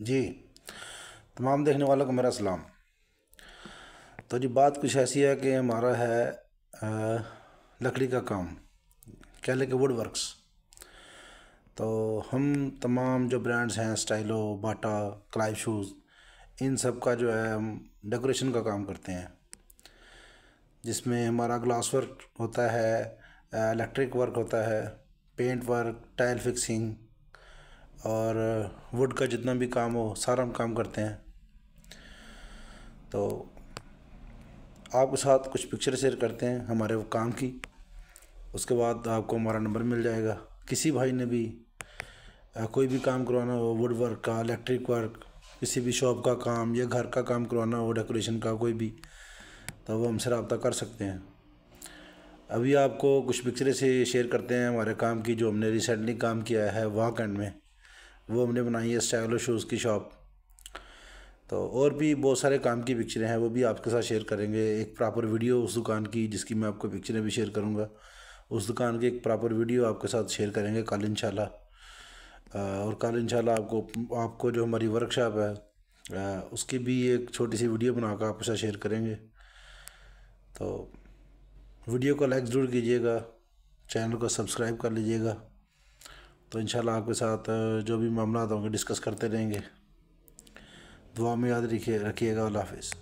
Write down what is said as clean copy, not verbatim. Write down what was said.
जी, तमाम देखने वालों को मेरा सलाम। तो जी बात कुछ ऐसी है कि हमारा है लकड़ी का काम, कह लें कि वुड वर्क्स। तो हम तमाम जो ब्रांड्स हैं, स्टाइलो, बाटा, क्लाइव शूज़, इन सब का जो है हम डेकोरेशन का काम करते हैं, जिसमें हमारा ग्लास वर्क होता है, इलेक्ट्रिक वर्क होता है, पेंट वर्क, टाइल फिक्सिंग और वुड का जितना भी काम हो सारा हम काम करते हैं। तो आपके साथ कुछ पिक्चर शेयर करते हैं हमारे वो काम की, उसके बाद आपको हमारा नंबर मिल जाएगा। किसी भाई ने भी कोई भी काम करवाना हो, वुड वर्क का, इलेक्ट्रिक वर्क, किसी भी शॉप का काम या घर का काम करवाना हो, डेकोरेशन का कोई भी, तो वो हमसे रब्ता कर सकते हैं। अभी आपको कुछ पिक्चरें से शेयर करते हैं हमारे काम की, जो हमने रिसेंटली काम किया है वॉक एंड में। वो हमने बनाई है स्टाइलो शूज़ की शॉप। तो और भी बहुत सारे काम की पिक्चरें हैं, वो भी आपके साथ शेयर करेंगे। एक प्रॉपर वीडियो उस दुकान की, जिसकी मैं आपको पिक्चरें भी शेयर करूँगा, उस दुकान की एक प्रॉपर वीडियो आपके साथ शेयर करेंगे कल इंशाल्लाह। और कल इंशाल्लाह आपको जो हमारी वर्कशॉप है उसकी भी एक छोटी सी वीडियो बनाकर आपके साथ शेयर करेंगे। तो वीडियो को लाइक ज़रूर कीजिएगा, चैनल को सब्सक्राइब कर लीजिएगा। तो इंशाल्लाह आपके साथ जो भी मामला होंगे डिस्कस करते रहेंगे। दुआ में याद रखिएगा। अल्लाह हाफिज़।